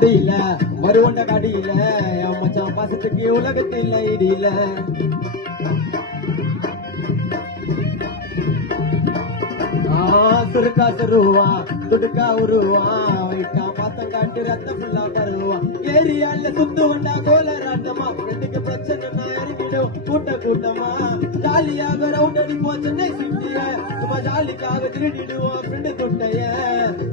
கதையில வருவண்ட கடையில என் மச்சான் பாசத்துக்கு உலகத்தில் இடியில சுருக்கா சுருவா துடுக்கா உருவா வைக்கா பாத்தம் காட்டு ரத்த ஃபுல்லா பருவா ஏரியால சுத்து வண்டா கோலராட்டமா ரெண்டுக்கு பிரச்சனை இறங்கிடும் கூட்ட கூட்டமா ஜாலியாக ரவுண்ட் அடிப்போம் சென்னை சிட்டிய சும்மா ஜாலிக்காக திருடிடுவோம் ஃப்ரெண்டு துட்டைய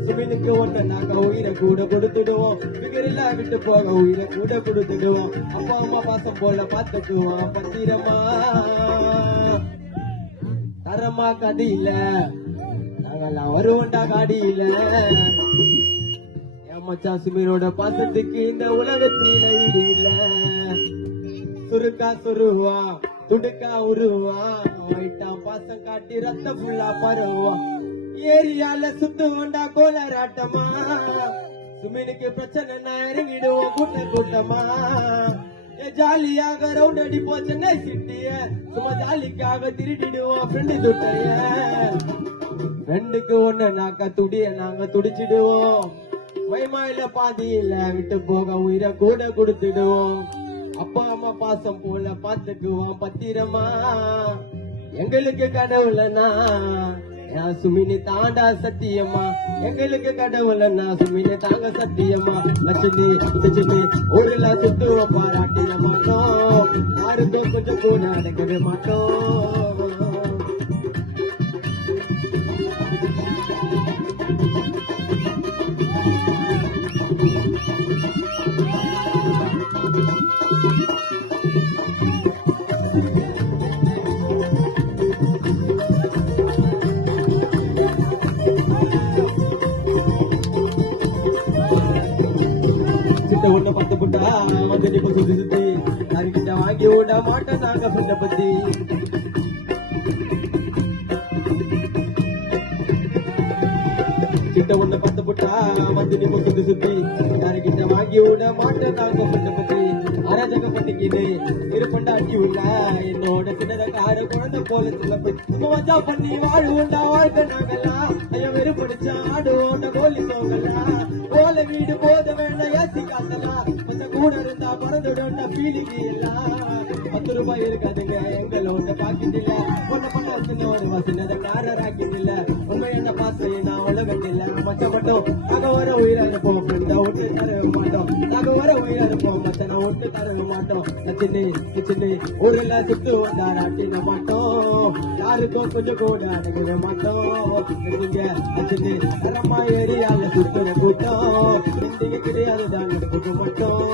சுமினுக்கு ஒண்ணு நாங்க உயிரை கூட கொடுத்துடுவோம் பிகரில்லா விட்டு போக உயிரை கூட கொடுத்துடுவோம் அப்பா அம்மா பாசம் போல பாத்துக்குவோம் பத்திரமா தரமா கதையில நாங்கெல்லாம் வருவோண்டா காடியில என் மச்சான் சுமீரோட பாசத்துக்கு இந்த உலகத்தில் ஈடு இல்ல சுருக்கா சுருவா துடுக்கா உருவா வைட்டா பாசம் காட்டி ரத்த ஃபுல்லா பருவா ஏரியால சுத்து வண்டா கோலராட்டமா சுமீனுக்கு பிரச்சனை நான் இறங்கிடுவோம் கூட்ட கூட்டமா ஜாலியாக ரவுண்ட் அடிப்போம் சென்னை சிட்டிய சும்மா ஜாலிக்காக திருடிடுவோம் ஃப்ரெண்டு துட்டைய ஃப்ரெண்டுக்கு ஒண்ணு நாக்க துடிய நாங்க துடிச்சிடுவோம் வைமாயில பாதியில விட்டு போக உயிரை கூட கொடுத்துடுவோம் அப்பா அம்மா பாசம் போல பாத்துக்குவோம் பத்திரமா எங்களுக்கு கடவுளனா என் சுமினி தாண்டா சத்தியமா எங்களுக்கு கடவுளனா சுமினி தாங்க சத்தியமா லட்சுமி லட்சுமி ஊர்ல சுத்துவோம் பாராட்டிட மாட்டோம் யாருக்கும் கொஞ்சம் கூட அடங்கவே மாட்டோம் ஒண்ணு பத்து புட்டா வந்து நீ சுத்தி சுத்தி யாருக்கிட்ட வாங்கி விட மாட்டேன் நாங்க ஃப்ரெண்ட பத்தி கிட்ட ஒண்ணு பத்து புட்டா வந்து நீ சுத்தி சுத்தி யாருக்கிட்ட வாங்கி விட மாட்டேன் நாங்க ஃப்ரெண்ட பத்தி அராஜகம் பண்ணிக்கிது இருப்பண்டா அடி உள்ள என்னோட சின்னத கார குழந்தை போல சிலப்பு மஜா பண்ணி வாழ்வுண்டா வாழ்க்கை நாங்கெல்லாம் ஐயா வெறுப்படிச்சா ஆடுவோண்ட கோலி சோங்கலாம் போல வீடு போத வேண்டாம் ஏசி காத்தலாம் கொஞ்சம் கூட இருந்தா பறந்துடும் பீலிக்கு எல்லாம் 10 ரூபாய் இருக்காதுங்க எங்களோட பாக்கிட்டு இல்ல பொண்ணு பண்ண சின்னோட சின்னத காரராக்கிட்டு இல்ல உண்மை என்ன பாசை நான் உலகட்டில்ல மச்ச மட்டும் நாங்க வர உயிரை இருப்போம் ஃப்ரெண்ட விட்டு தர மாட்டோம் நாங்க வர உயிரை இருப்போம் மச்சனை விட்டு தர மாட்டோம் சின்ன சின்ன ஊர்ல சுத்து வந்தாராட்டின மாட்டோம் யாருக்கும் கொஞ்சம் கூட அடங்கவே மாட்டோம் சின்ன தரமா ஏரியால சுத்துற கூட்டம் இந்திய கிடையாது தான் கொடுக்க மாட்டோம்